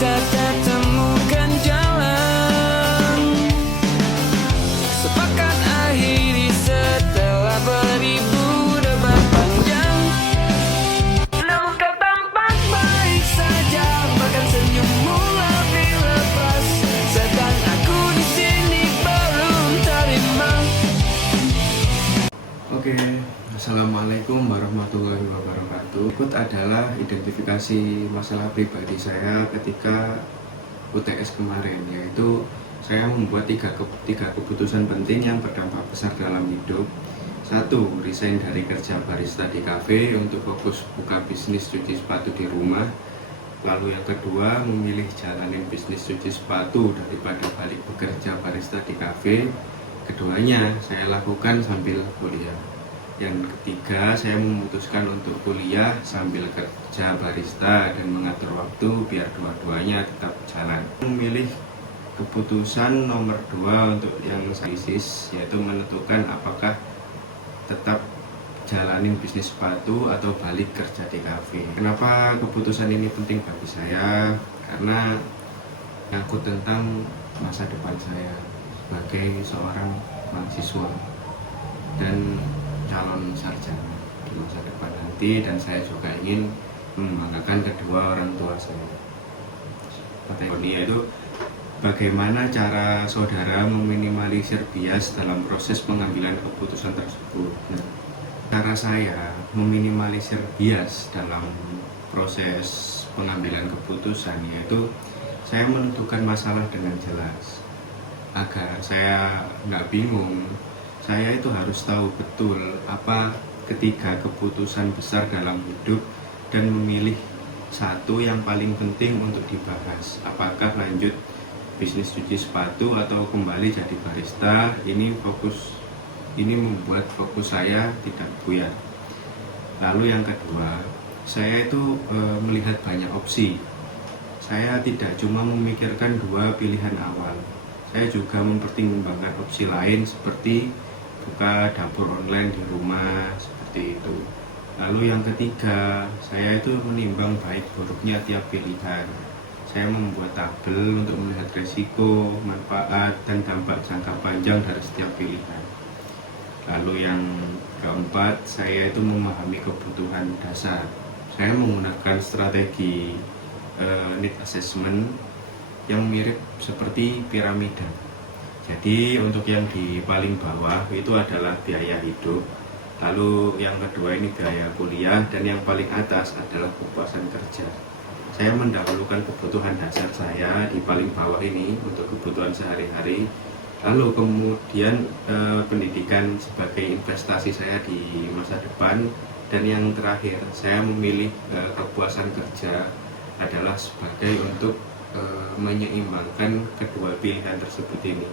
kita tak temukan jalan. Sepakat akhiri setelah beribu debat panjang. Namun kau tampak baik saja, bahkan senyummu lebih lepas. Sedang aku di sini belum terima. Oke, Assalamualaikum warahmatullahi wabarakatuh. Berikut adalah identifikasi masalah pribadi saya ketika UTS kemarin, yaitu saya membuat tiga keputusan penting yang berdampak besar dalam hidup. 1. Resign dari kerja barista di kafe untuk fokus buka bisnis cuci sepatu di rumah. Lalu yang kedua, memilih jalanin bisnis cuci sepatu daripada balik bekerja barista di kafe. Keduanya saya lakukan sambil kuliah. Yang ketiga, saya memutuskan untuk kuliah sambil kerja barista dan mengatur waktu biar dua-duanya tetap jalan. Memilih keputusan nomor 2 untuk yang krisis, yaitu menentukan apakah tetap jalanin bisnis sepatu atau balik kerja di kafe. Kenapa keputusan ini penting bagi saya? Karena menyangkut tentang masa depan saya sebagai seorang mahasiswa dan calon sarjana di masa depan nanti, dan saya juga ingin membanggakan kedua orang tua saya. Yaitu bagaimana cara saudara meminimalisir bias dalam proses pengambilan keputusan tersebut. Nah, cara saya meminimalisir bias dalam proses pengambilan keputusan yaitu saya menentukan masalah dengan jelas agar saya nggak bingung. Saya itu harus tahu betul apa ketiga keputusan besar dalam hidup dan memilih satu yang paling penting untuk dibahas. Apakah lanjut bisnis cuci sepatu atau kembali jadi barista? Ini membuat fokus saya tidak buyar. Lalu yang kedua, saya itu melihat banyak opsi. Saya tidak cuma memikirkan dua pilihan awal. Saya juga mempertimbangkan opsi lain seperti buka dapur online di rumah, seperti itu. Lalu yang ketiga, saya itu menimbang baik buruknya tiap pilihan. Saya membuat tabel untuk melihat risiko, manfaat, dan dampak jangka panjang dari setiap pilihan. Lalu yang keempat, saya itu memahami kebutuhan dasar. Saya menggunakan strategi need assessment yang mirip seperti piramida. Jadi untuk yang di paling bawah itu adalah biaya hidup, lalu yang kedua ini biaya kuliah, dan yang paling atas adalah kepuasan kerja. Saya mendahulukan kebutuhan dasar saya di paling bawah ini untuk kebutuhan sehari-hari, lalu kemudian pendidikan sebagai investasi saya di masa depan, dan yang terakhir saya memilih kepuasan kerja adalah sebagai untuk menyeimbangkan kedua pilihan tersebut ini.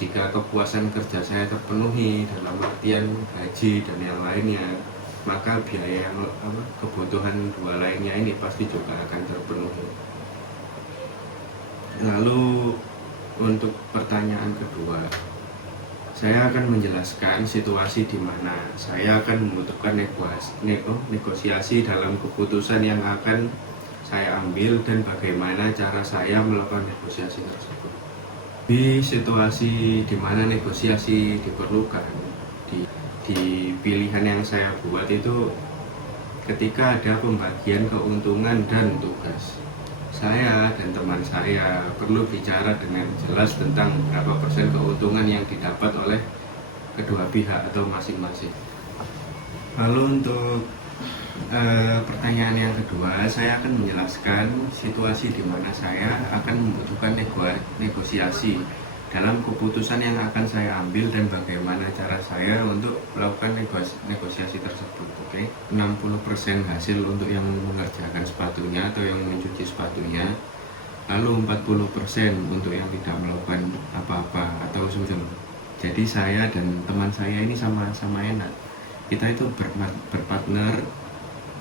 Jika kepuasan kerja saya terpenuhi dalam artian gaji dan yang lainnya, maka biaya yang kebutuhan dua lainnya ini pasti juga akan terpenuhi. Lalu untuk pertanyaan kedua, saya akan menjelaskan situasi di mana saya akan membutuhkan negosiasi dalam keputusan yang akan saya ambil dan bagaimana cara saya melakukan negosiasi tersebut. Di situasi di mana negosiasi diperlukan, di pilihan yang saya buat itu ketika ada pembagian keuntungan dan tugas. Saya dan teman saya perlu bicara dengan jelas tentang berapa persen keuntungan yang didapat oleh kedua pihak atau masing-masing. Lalu untuk pertanyaan yang kedua, saya akan menjelaskan situasi di mana saya akan membutuhkan negosiasi dalam keputusan yang akan saya ambil dan bagaimana cara saya untuk melakukan negosiasi tersebut. Oke, 60% hasil untuk yang mengerjakan sepatunya atau yang mencuci sepatunya, lalu 40% untuk yang tidak melakukan apa-apa atau semacam. Jadi saya dan teman saya ini sama-sama enak. Kita itu berpartner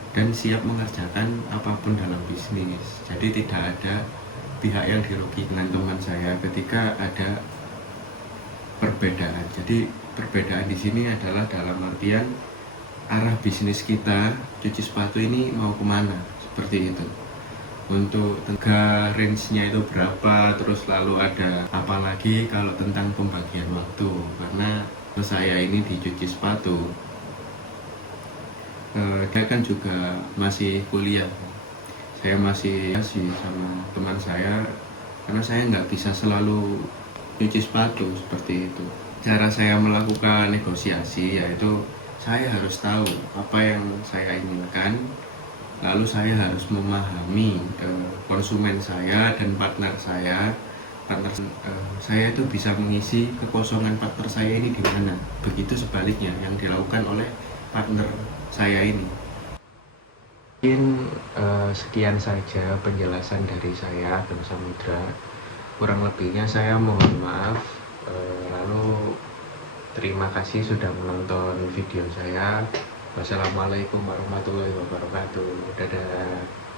dan siap mengerjakan apapun dalam bisnis. Jadi tidak ada pihak yang dirugikan teman saya ketika ada perbedaan. Jadi perbedaan di sini adalah dalam artian arah bisnis kita cuci sepatu ini mau kemana, seperti itu. untuk harga range-nya itu berapa, terus lalu ada apalagi kalau tentang pembagian waktu, karena saya ini dicuci sepatu, dia kan juga masih kuliah, saya masih sama teman saya, karena saya nggak bisa selalu cuci sepatu seperti itu. Cara saya melakukan negosiasi yaitu saya harus tahu apa yang saya inginkan, lalu saya harus memahami konsumen saya dan partner saya. Saya itu bisa mengisi kekosongan partner saya ini di mana. Begitu sebaliknya yang dilakukan oleh partner saya ini. Mungkin sekian saja penjelasan dari saya, Bang Samudra. Kurang lebihnya saya mohon maaf. Lalu terima kasih sudah menonton video saya. Wassalamualaikum warahmatullahi wabarakatuh. Dadah.